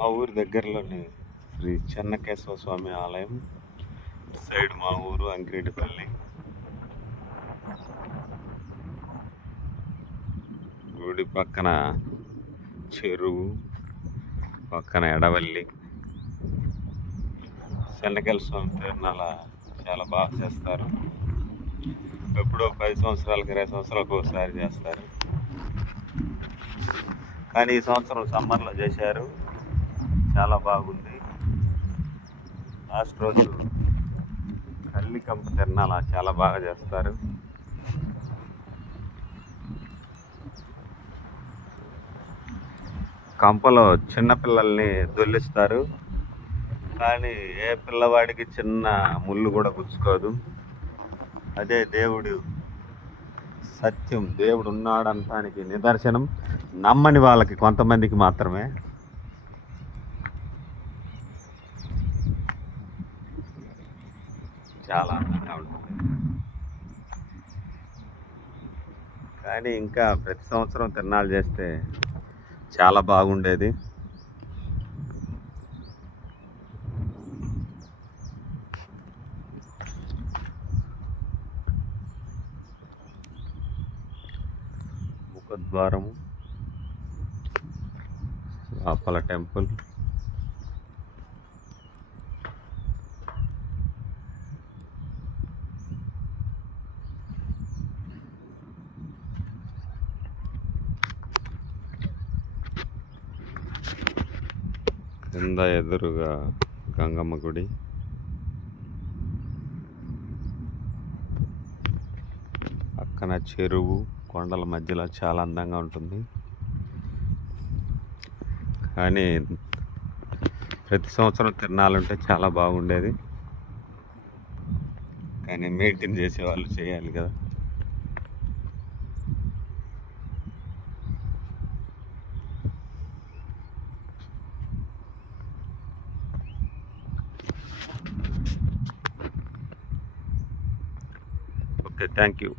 మా ఊరి దగ్గరలోని శ్రీ చెన్నకేశవ స్వామి ఆలయం. సైడ్ మా ఊరు అంకిరెడ్డిపల్లి. గుడి పక్కన చెరువు, పక్కన ఎడవల్లి. చెన్నకేశవ స్వామి తిరునాళ్ళ చాలా బాగా చేస్తారు. ఎప్పుడో 10 సంవత్సరాలకు 20 సంవత్సరాలకు ఒకసారి చేస్తారు. కానీ ఈ సంవత్సరం సమ్మర్లో చేశారు, చాలా బాగుంది. లాస్ట్ రోజు కల్లికంప తిరణాల చాలా బాగా చేస్తారు. కంపలో చిన్నపిల్లల్ని దొల్లిస్తారు, కానీ ఏ పిల్లవాడికి చిన్న ముళ్ళు కూడా గుచ్చుకోదు. అదే దేవుడు సత్యం, దేవుడు ఉన్నాడంటానికి నిదర్శనం. నమ్మని వాళ్ళకి కొంతమందికి మాత్రమే. చాలా అందంగా ఉంటుంది. కానీ ఇంకా ప్రతి సంవత్సరం తిరణాలు చేస్తే చాలా బాగుండేది. ముఖద్వారము, లోపల టెంపుల్, కింద ఎదురుగా గంగమ్మ గుడి, పక్కన చెరువు, కొండల మధ్యలో చాలా అందంగా ఉంటుంది. కానీ ప్రతి సంవత్సరం తిరణాలుంటే చాలా బాగుండేది. కానీ మెయింటైన్ చేసేవాళ్ళు చేయాలి కదా. Okay, thank you.